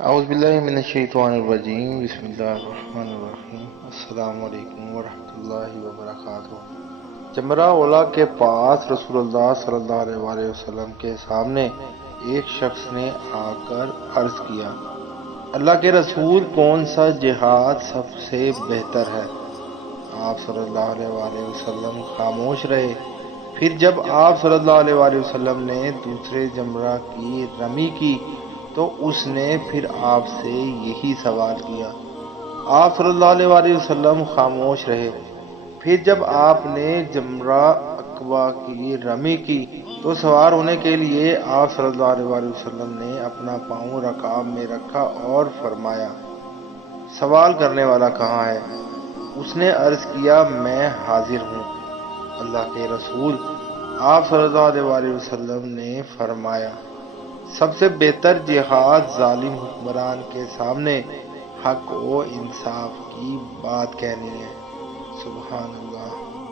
اعوذ باللہ من الشیطان الرجیم، بسم اللہ الرحمن الرحیم۔ السلام علیکم ورحمۃ اللہ وبرکاتہ۔ جمرہ اولا کے پاس رسول اللہ صلی اللہ علیہ وآلہ وسلم کے سامنے ایک شخص نے آ کر عرض کیا، اللہ کے رسول، کون سا جہاد سب سے بہتر ہے؟ آپ صلی اللہ علیہ وآلہ وسلم خاموش رہے۔ پھر جب آپ صلی اللہ علیہ وآلہ وسلم نے دوسرے جمرہ کی رمی کی تو اس نے پھر آپ سے یہی سوال کیا۔ آپ صلی اللہ علیہ وآلہ وسلم خاموش رہے۔ پھر جب آپ نے جمرہ عقبہ کی رمی کی تو سوار ہونے کے لیے آپ صلی اللہ علیہ وآلہ وسلم نے اپنا پاؤں رکاب میں رکھا اور فرمایا، سوال کرنے والا کہاں ہے؟ اس نے عرض کیا، میں حاضر ہوں اللہ کے رسول۔ آپ صلی اللہ علیہ وآلہ وسلم نے فرمایا، سب سے بہتر جہاد ظالم حکمران کے سامنے حق و انصاف کی بات کہنی ہے۔ سبحان اللہ۔